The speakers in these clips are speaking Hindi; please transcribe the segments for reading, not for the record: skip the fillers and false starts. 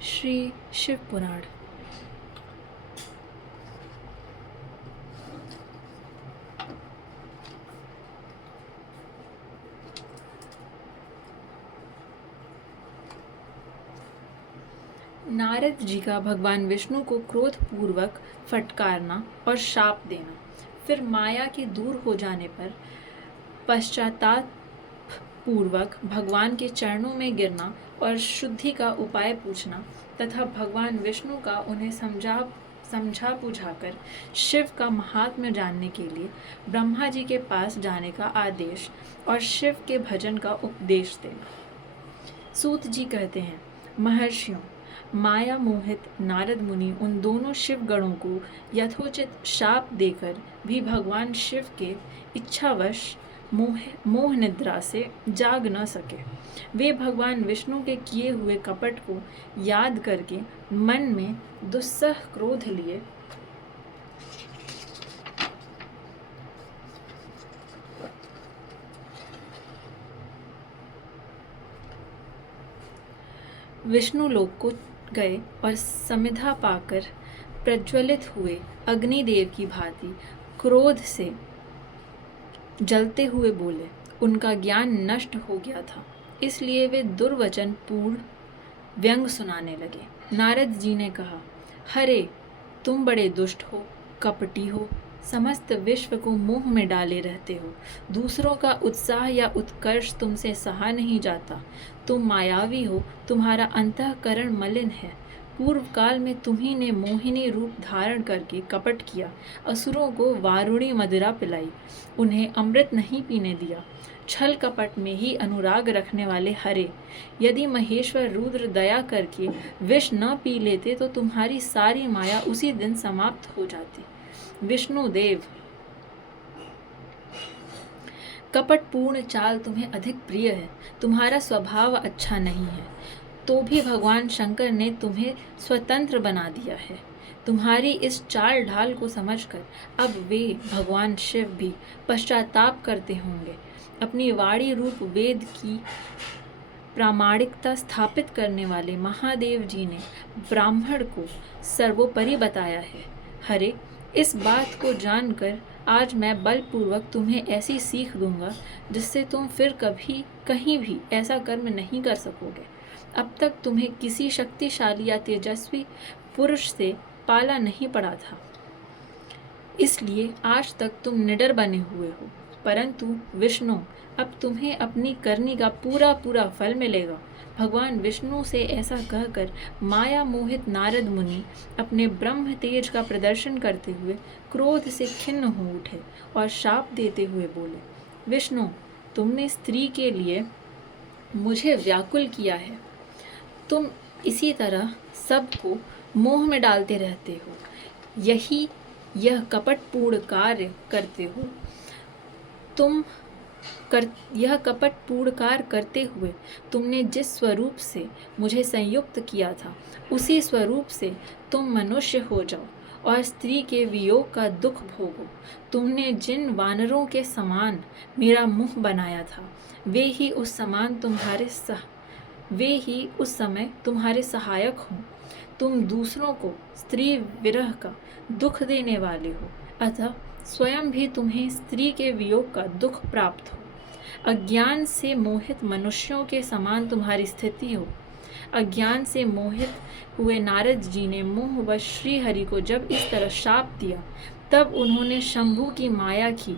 श्री शिव पुराण। नारद जी का भगवान विष्णु को क्रोध पूर्वक फटकारना और शाप देना, फिर माया के दूर हो जाने पर पश्चाताप पूर्वक भगवान के चरणों में गिरना और शुद्धि का उपाय पूछना तथा भगवान विष्णु का उन्हें समझा बुझाकर शिव का महात्म्य जानने के लिए ब्रह्मा जी के पास जाने का आदेश और शिव के भजन का उपदेश देना। सूत जी कहते हैं, महर्षियों, माया मोहित नारद मुनि उन दोनों शिव गणों को यथोचित शाप देकर भी भगवान शिव के इच्छावश मोह निद्रा से जाग न सके। वे भगवान विष्णु के किए हुए कपट को याद करके मन में दुस्सह क्रोध लिए विष्णु लोक को गए और समिधा पाकर प्रज्वलित हुए अग्निदेव की भांति क्रोध से जलते हुए बोले। उनका ज्ञान नष्ट हो गया था, इसलिए वे दुर्वचन पूर्ण व्यंग सुनाने लगे। नारद जी ने कहा, हरे, तुम बड़े दुष्ट हो, कपटी हो, समस्त विश्व को मोह में डाले रहते हो। दूसरों का उत्साह या उत्कर्ष तुमसे सहा नहीं जाता। तुम मायावी हो, तुम्हारा अंतःकरण मलिन है। पूर्व काल में तुम्ही ने मोहिनी रूप धारण करके कपट किया, असुरों को वारुणी मदिरा पिलाई, उन्हें अमृत नहीं पीने दिया। छल कपट में ही अनुराग रखने वाले हरे, यदि महेश्वर रुद्र दया करके विष न पी लेते तो तुम्हारी सारी माया उसी दिन समाप्त हो जाती। विष्णुदेव, कपटपूर्ण चाल तुम्हें अधिक प्रिय है, तुम्हारा स्वभाव अच्छा नहीं है, तो भी भगवान शंकर ने तुम्हें स्वतंत्र बना दिया है। तुम्हारी इस चाल ढाल को समझकर अब वे भगवान शिव भी पश्चाताप करते होंगे। अपनी वाणी रूप वेद की प्रामाणिकता स्थापित करने वाले महादेव जी ने ब्राह्मण को सर्वोपरि बताया है। हरे, इस बात को जानकर आज मैं बलपूर्वक तुम्हें ऐसी सीख दूंगा जिससे तुम फिर कभी कहीं भी ऐसा कर्म नहीं कर सकोगे। अब तक तुम्हें किसी शक्तिशाली या तेजस्वी पुरुष से पाला नहीं पड़ा था, इसलिए आज तक तुम निडर बने हुए हो। परंतु विष्णु, अब तुम्हें अपनी करनी का पूरा पूरा फल मिलेगा। भगवान विष्णु से ऐसा कहकर माया मोहित नारद मुनि अपने ब्रह्म तेज का प्रदर्शन करते हुए क्रोध से खिन्न हो उठे और शाप देते हुए बोले, विष्णु, तुमने स्त्री के लिए मुझे व्याकुल किया है। तुम इसी तरह सबको मोह में डालते रहते हो। यह कपटपूर्ण कार्य करते हो। यह कपटपूर्ण कार्य करते हुए तुमने जिस स्वरूप से मुझे संयुक्त किया था, उसी स्वरूप से तुम मनुष्य हो जाओ और स्त्री के वियोग का दुख भोगो। तुमने जिन वानरों के समान मेरा मुंह बनाया था, वे ही उस समय तुम्हारे सहायक हों। तुम दूसरों को स्त्री विरह का दुख देने वाले हो, अतः स्वयं भी तुम्हें स्त्री के वियोग का दुख प्राप्त हो। अज्ञान से मोहित मनुष्यों के समान तुम्हारी स्थिति हो। अज्ञान से मोहित हुए नारद जी ने मोहवश श्री हरि को जब इस तरह शाप दिया, तब उन्होंने शंभु की माया की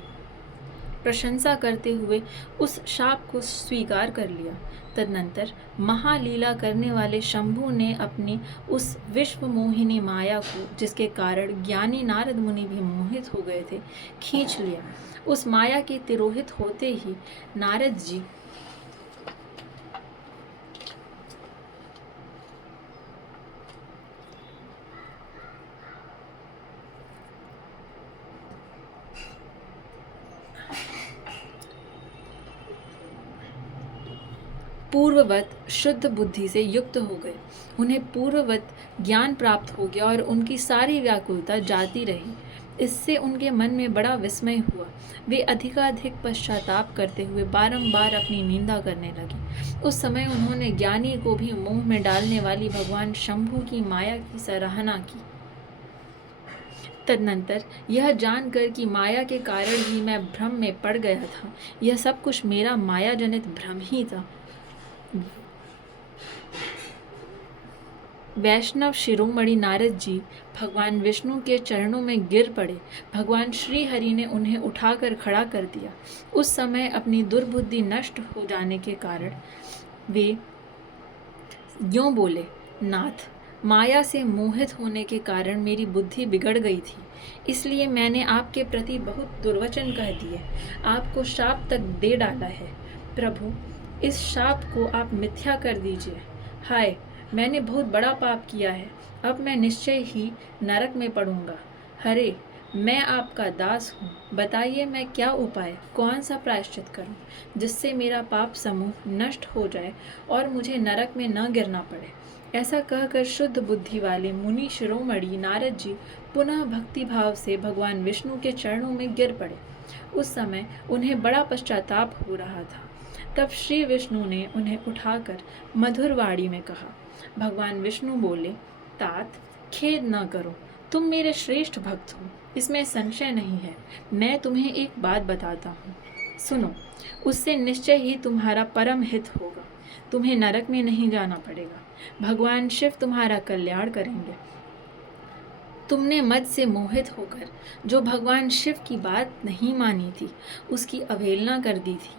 प्रशंसा करते हुए उस शाप को स्वीकार कर लिया। तदनंतर महालीला करने वाले शंभु ने अपनी उस विश्व मोहिनी माया को, जिसके कारण ज्ञानी नारद मुनि भी मोहित हो गए थे, खींच लिया। उस माया के तिरोहित होते ही नारद जी पूर्ववत शुद्ध बुद्धि से युक्त हो गए। उन्हें पूर्ववत ज्ञान प्राप्त हो गया और उनकी सारी व्याकुलता जाती रही। इससे उनके मन में बड़ा विस्मय हुआ। वे अधिकाधिक पश्चाताप करते हुए बारंबार अपनी निंदा करने लगे। उस समय उन्होंने ज्ञानी को भी मोह में डालने वाली भगवान शंभु की माया की सराहना की। तदनंतर यह जानकर कि माया के कारण ही मैं भ्रम में पड़ गया था, यह सब कुछ मेरा माया जनित भ्रम ही था, वैष्णव शिरोमणि नारद जी भगवान विष्णु के चरणों में गिर पड़े। भगवान श्री हरि ने उन्हें उठाकर खड़ा कर दिया। उस समय अपनी दुर्बुद्धि नष्ट हो जाने के कारण वे यूं बोले, नाथ, माया से मोहित होने के कारण मेरी बुद्धि बिगड़ गई थी, इसलिए मैंने आपके प्रति बहुत दुर्वचन कह दिए, आपको शाप तक दे डाला है। प्रभु, इस शाप को आप मिथ्या कर दीजिए। हाय, मैंने बहुत बड़ा पाप किया है, अब मैं निश्चय ही नरक में पड़ूंगा। हरे, मैं आपका दास हूँ, बताइए मैं क्या उपाय, कौन सा प्रायश्चित करूँ, जिससे मेरा पाप समूह नष्ट हो जाए और मुझे नरक में न गिरना पड़े। ऐसा कहकर शुद्ध बुद्धि वाले मुनि शिरोमणि नारद जी पुनः भक्ति भाव से भगवान विष्णु के चरणों में गिर पड़े। उस समय उन्हें बड़ा पश्चाताप हो रहा था। तब श्री विष्णु ने उन्हें उठाकर मधुर वाणी में कहा। भगवान विष्णु बोले, तात, खेद न करो, तुम मेरे श्रेष्ठ भक्त हो, इसमें संशय नहीं है। मैं तुम्हें एक बात बताता हूँ, सुनो, उससे निश्चय ही तुम्हारा परम हित होगा, तुम्हें नरक में नहीं जाना पड़ेगा, भगवान शिव तुम्हारा कल्याण करेंगे। तुमने मद से मोहित होकर जो भगवान शिव की बात नहीं मानी थी, उसकी अवहेलना कर दी थी,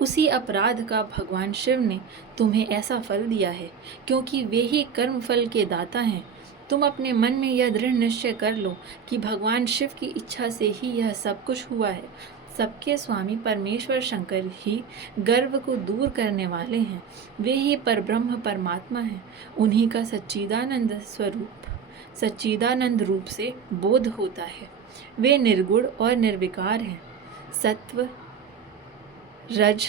उसी अपराध का भगवान शिव ने तुम्हें ऐसा फल दिया है, क्योंकि वे ही कर्म फल के दाता हैं। तुम अपने मन में यह दृढ़ निश्चय कर लो कि भगवान शिव की इच्छा से ही यह सब कुछ हुआ है। सबके स्वामी परमेश्वर शंकर ही गर्व को दूर करने वाले हैं, वे ही परब्रह्म परमात्मा हैं। उन्हीं का सच्चिदानंद रूप से बोध होता है। वे निर्गुण और निर्विकार हैं। सत्व, रज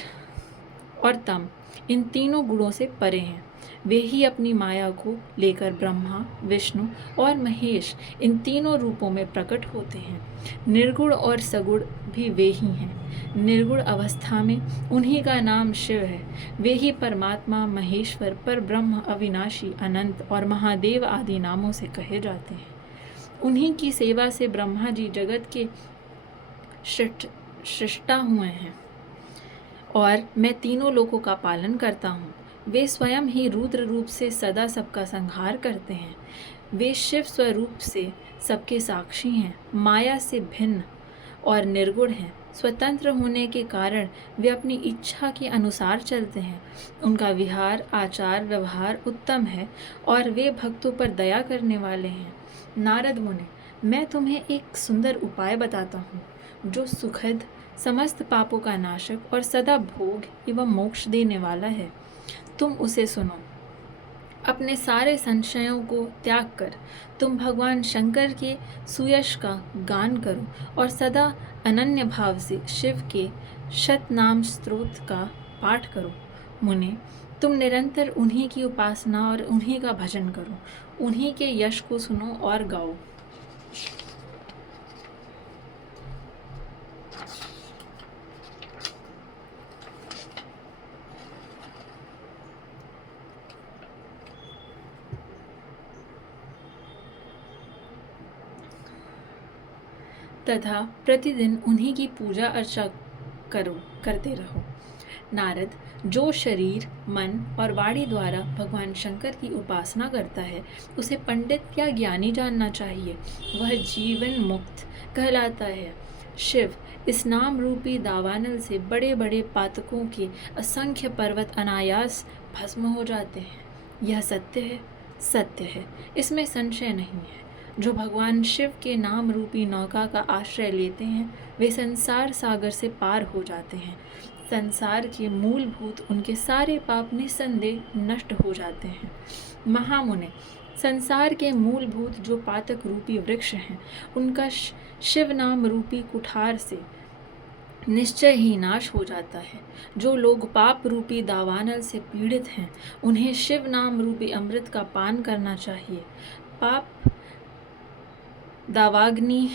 और तम, इन तीनों गुणों से परे हैं। वे ही अपनी माया को लेकर ब्रह्मा, विष्णु और महेश, इन तीनों रूपों में प्रकट होते हैं। निर्गुण और सगुण भी वे ही हैं। निर्गुण अवस्था में उन्हीं का नाम शिव है। वे ही परमात्मा, महेश्वर, पर ब्रह्म, अविनाशी, अनंत और महादेव आदि नामों से कहे जाते हैं। उन्हीं की सेवा से ब्रह्मा जी जगत के सृष्टा हुए हैं और मैं तीनों लोकों का पालन करता हूँ। वे स्वयं ही रुद्र रूप से सदा सबका संहार करते हैं। वे शिव स्वरूप से सबके साक्षी हैं, माया से भिन्न और निर्गुण हैं। स्वतंत्र होने के कारण वे अपनी इच्छा के अनुसार चलते हैं। उनका विहार, आचार, व्यवहार उत्तम है और वे भक्तों पर दया करने वाले हैं। नारद मुनि, मैं तुम्हें एक सुंदर उपाय बताता हूँ, जो सुखद, समस्त पापों का नाशक और सदा भोग एवं मोक्ष देने वाला है। तुम उसे सुनो। अपने सारे संशयों को त्याग कर तुम भगवान शंकर के सुयश का गान करो और सदा अनन्य भाव से शिव के शतनाम स्तोत्र का पाठ करो। मुने, तुम निरंतर उन्हीं की उपासना और उन्हीं का भजन करो, उन्हीं के यश को सुनो और गाओ। तथा प्रतिदिन उन्हीं की पूजा अर्चा करते रहो। नारद, जो शरीर, मन और वाणी द्वारा भगवान शंकर की उपासना करता है, उसे पंडित या ज्ञानी जानना चाहिए, वह जीवन मुक्त कहलाता है। शिव इस नाम रूपी दावानल से बड़े बड़े पातकों के असंख्य पर्वत अनायास भस्म हो जाते हैं। यह सत्य है, सत्य है, इसमें संशय नहीं है। जो भगवान शिव के नाम रूपी नौका का आश्रय लेते हैं, वे संसार सागर से पार हो जाते हैं। संसार के मूलभूत उनके सारे पाप निस्संदेह नष्ट हो जाते हैं। महामुने, संसार के मूलभूत जो पातक रूपी वृक्ष हैं, उनका शिव नाम रूपी कुठार से निश्चय ही नाश हो जाता है। जो लोग पाप रूपी दावानल से पीड़ित हैं, उन्हें शिव नाम रूपी अमृत का पान करना चाहिए। पाप दावाग्नि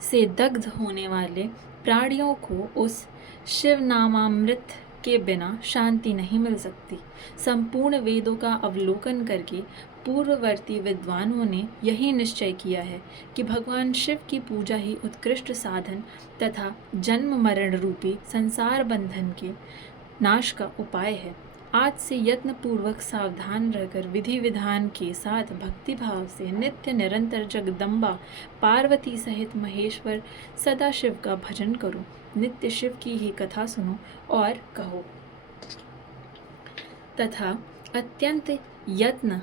से दग्ध होने वाले प्राणियों को उस शिव नामामृत के बिना शांति नहीं मिल सकती। संपूर्ण वेदों का अवलोकन करके पूर्ववर्ती विद्वानों ने यही निश्चय किया है कि भगवान शिव की पूजा ही उत्कृष्ट साधन तथा जन्म मरण रूपी संसार बंधन के नाश का उपाय है। आज से यत्न पूर्वक सावधान रहकर विधि विधान के साथ भक्ति भाव से नित्य निरंतर जगदम्बा पार्वती सहित महेश्वर सदाशिव का भजन करो। नित्य शिव की ही कथा सुनो और कहो तथा अत्यंत यत्न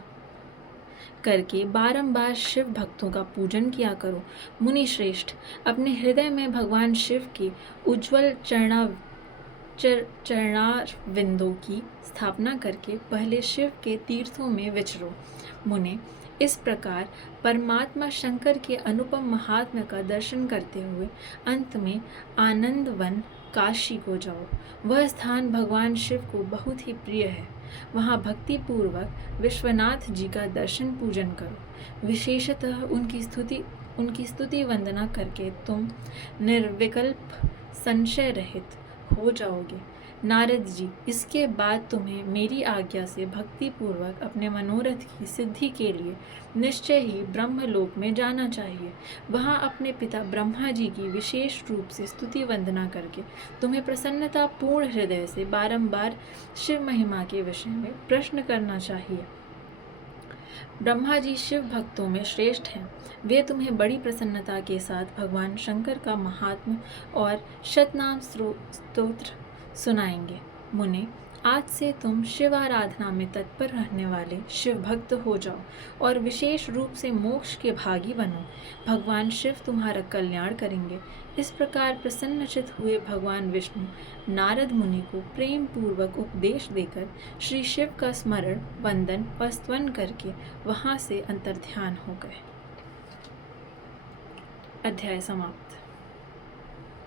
करके बारंबार शिव भक्तों का पूजन किया करो। मुनि श्रेष्ठ, अपने हृदय में भगवान शिव के उज्ज्वल चरणारविंदों की स्थापना करके पहले शिव के तीर्थों में विचरो। मुने, इस प्रकार परमात्मा शंकर के अनुपम महात्म्य का दर्शन करते हुए अंत में आनंदवन काशी को जाओ। वह स्थान भगवान शिव को बहुत ही प्रिय है। वहाँ भक्ति पूर्वक विश्वनाथ जी का दर्शन पूजन करो। विशेषतः उनकी स्तुति वंदना करके तुम निर्विकल्प संशय रहित हो जाओगे। नारद जी, इसके बाद तुम्हें मेरी आज्ञा से भक्ति पूर्वक अपने मनोरथ की सिद्धि के लिए निश्चय ही ब्रह्मलोक में जाना चाहिए। वहाँ अपने पिता ब्रह्मा जी की विशेष रूप से स्तुति वंदना करके तुम्हें प्रसन्नता पूर्ण हृदय से बारंबार शिव महिमा के विषय में प्रश्न करना चाहिए। ब्रह्मा जी शिव भक्तों में श्रेष्ठ हैं। वे तुम्हें बड़ी प्रसन्नता के साथ भगवान शंकर का महात्म्य और शतनाम स्तोत्र सुनाएंगे। मुने, आज से तुम शिव आराधना में तत्पर रहने वाले शिव भक्त हो जाओ और विशेष रूप से मोक्ष के भागी बनो। भगवान शिव तुम्हारा कल्याण करेंगे। इस प्रकार प्रसन्नचित हुए भगवान विष्णु नारद मुनि को प्रेम पूर्वक उपदेश देकर श्री शिव का स्मरण, वंदन और स्तवन करके वहां से अंतर्ध्यान हो गए। अध्याय समाप्त।